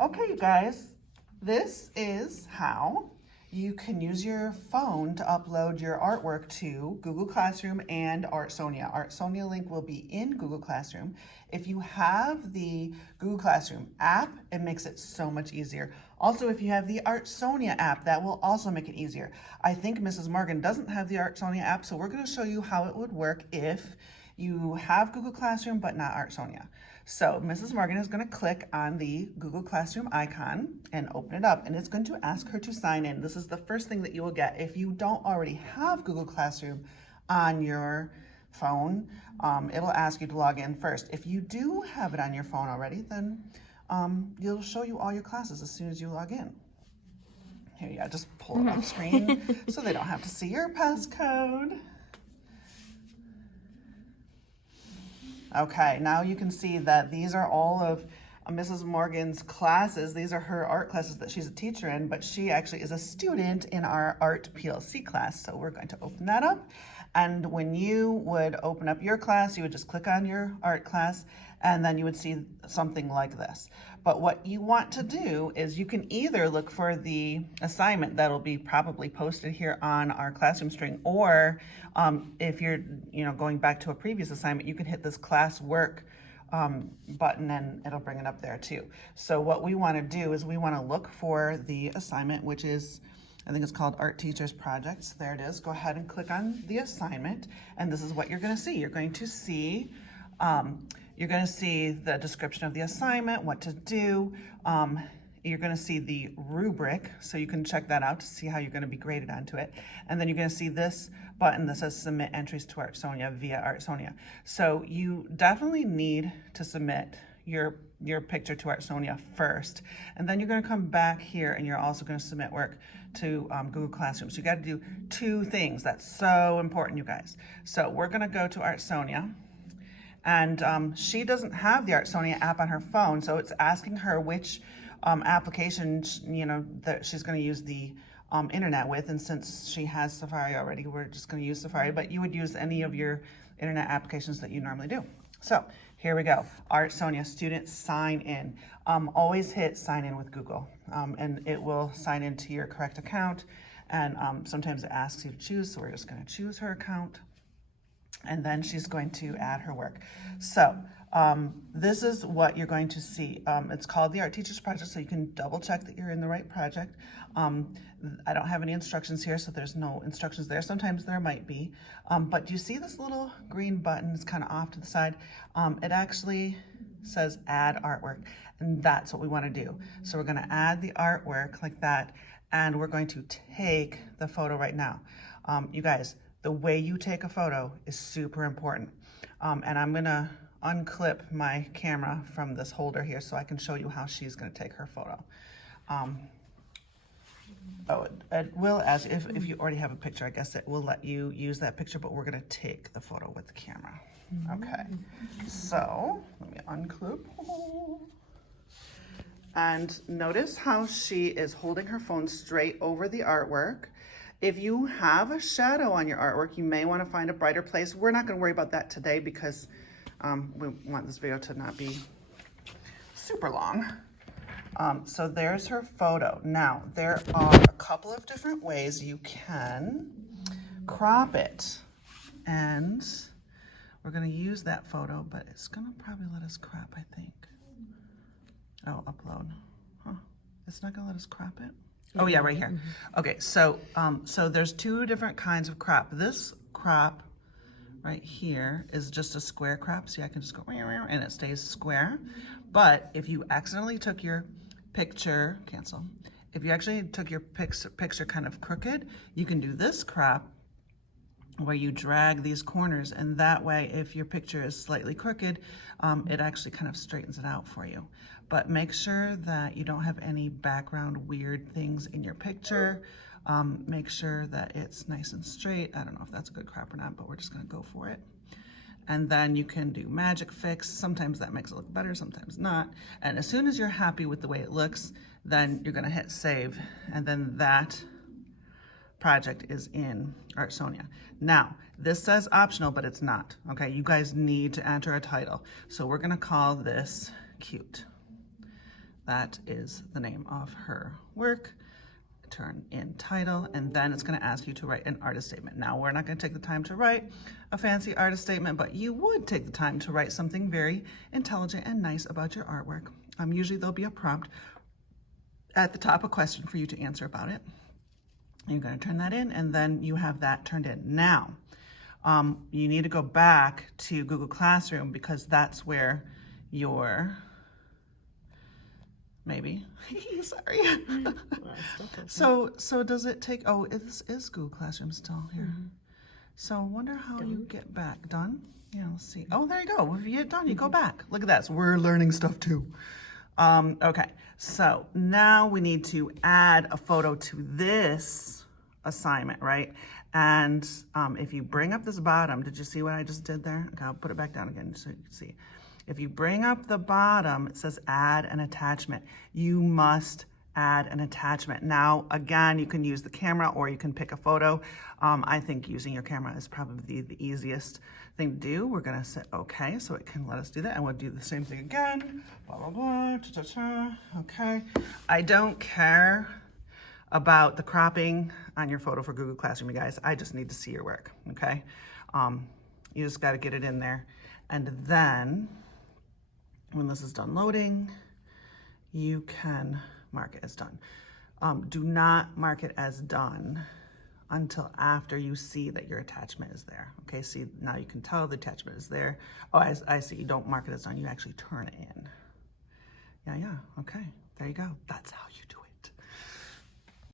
Okay, you guys, this is how you can use your phone to upload your artwork to Google Classroom and Artsonia. Artsonia link will be in Google Classroom. If you have the Google Classroom app, it makes it so much easier. Also, if you have the Artsonia app, that will also make it easier. I think Mrs. Morgan doesn't have the Artsonia app, so we're going to show you how it would work if you have Google Classroom but not Artsonia. So Mrs. Morgan is going to click on the Google Classroom icon and open it up, and it's going to ask her to sign in. This is the first thing that you will get. If you don't already have Google Classroom on your phone, it'll ask you to log in first. If you do have it on your phone already, then it'll show you all your classes as soon as you log in. Here you go, just pull it off screen so they don't have to see your passcode. Okay, now you can see that these are all of Mrs. Morgan's classes. These are her art classes that she's a teacher in, but she actually is a student in our Art PLC class. So we're going to open that up. And when you would open up your class, you would just click on your art class, and then you would see something like this. But what you want to do is you can either look for the assignment that'll be probably posted here on our classroom string, or if you're going back to a previous assignment, you can hit this class work button and it'll bring it up there too. So what we want to do is we want to look for the assignment, which is, I think it's called Art Teachers Projects. There it is. Go ahead and click on the assignment, and this is what you're going to see. You're going to see the description of the assignment, what to do. You're going to see the rubric, so you can check that out to see how you're going to be graded onto it. And then you're going to see this button that says Submit Entries to Artsonia via Artsonia. So you definitely need to submit your picture to Artsonia first, and then you're going to come back here and you're also going to submit work to Google Classroom. So you got to do two things. That's so important, you guys. So we're going to go to Artsonia. And she doesn't have the Artsonia app on her phone, so it's asking her which application that she's going to use the internet with. And since she has Safari already, we're just going to use Safari. But you would use any of your internet applications that you normally do. So here we go. Artsonia student sign in. Always hit sign in with Google, and it will sign into your correct account. And sometimes it asks you to choose, so we're just going to choose her account. And then she's going to add her work. So this is what you're going to see. It's called the Art Teachers Project, so you can double check that you're in the right project. I don't have any instructions here, so there's no instructions there. Sometimes there might be. But do you see this little green button? It's kind of off to the side. It actually says add artwork, and that's what we want to do. So we're going to add the artwork like that, and we're going to take the photo right now. You guys, the way you take a photo is super important. And I'm gonna unclip my camera from this holder here so I can show you how she's gonna take her photo. It will ask if you already have a picture, I guess it will let you use that picture, but we're gonna take the photo with the camera. Okay, so let me unclip. And notice how she is holding her phone straight over the artwork. If you have a shadow on your artwork, you may want to find a brighter place. We're not going to worry about that today because we want this video to not be super long. So there's her photo. Now, there are a couple of different ways you can crop it. And we're going to use that photo, but it's going to probably let us crop, I think. Oh, upload. Huh. It's not going to let us crop it? Oh yeah, right here. Okay, so there's two different kinds of crop. This crop right here is just a square crop. See, I can just go and it stays square. But if you accidentally took your picture, cancel. If you actually took your picture kind of crooked, you can do this crop where you drag these corners, and that way if your picture is slightly crooked, it actually kind of straightens it out for you. But make sure that you don't have any background weird things in your picture. Make sure that it's nice and straight. I don't know if that's a good crop or not, but we're just gonna go for it. And then you can do magic fix. Sometimes that makes it look better, sometimes not. And as soon as you're happy with the way it looks, then you're gonna hit save, and then that project is in Artsonia. Now, this says optional, but it's not, okay? You guys need to enter a title. So we're gonna call this cute. That is the name of her work. Turn in title, and then it's going to ask you to write an artist statement. Now, we're not going to take the time to write a fancy artist statement, but you would take the time to write something very intelligent and nice about your artwork. Usually there'll be a prompt at the top, a question for you to answer about it. You're going to turn that in, and then you have that turned in. Now, you need to go back to Google Classroom because that's where your, maybe, sorry. So does it take, oh, this is Google Classroom still here. So I wonder how you get back. Done? Yeah, let's see. Oh, there you go. If you get done, you go back. Look at that. So we're learning stuff too. Okay, so now we need to add a photo to this assignment, right? And if you bring up this bottom, did you see what I just did there? Okay, I'll put it back down again so you can see. If you bring up the bottom, it says add an attachment. You must add an attachment. Now, again, you can use the camera or you can pick a photo. I think using your camera is probably the easiest thing to do. We're gonna say okay, so it can let us do that, and we'll do the same thing again. Blah, blah, blah, cha-cha-cha, okay. I don't care about the cropping on your photo for Google Classroom, you guys. I just need to see your work, okay? You just gotta get it in there. And then, when this is done loading, you can mark it as done. Do not mark it as done until after you see that your attachment is there. Okay, see, now you can tell the attachment is there. Oh, I see, you don't mark it as done, you actually turn it in. Yeah, okay, there you go. That's how you do it.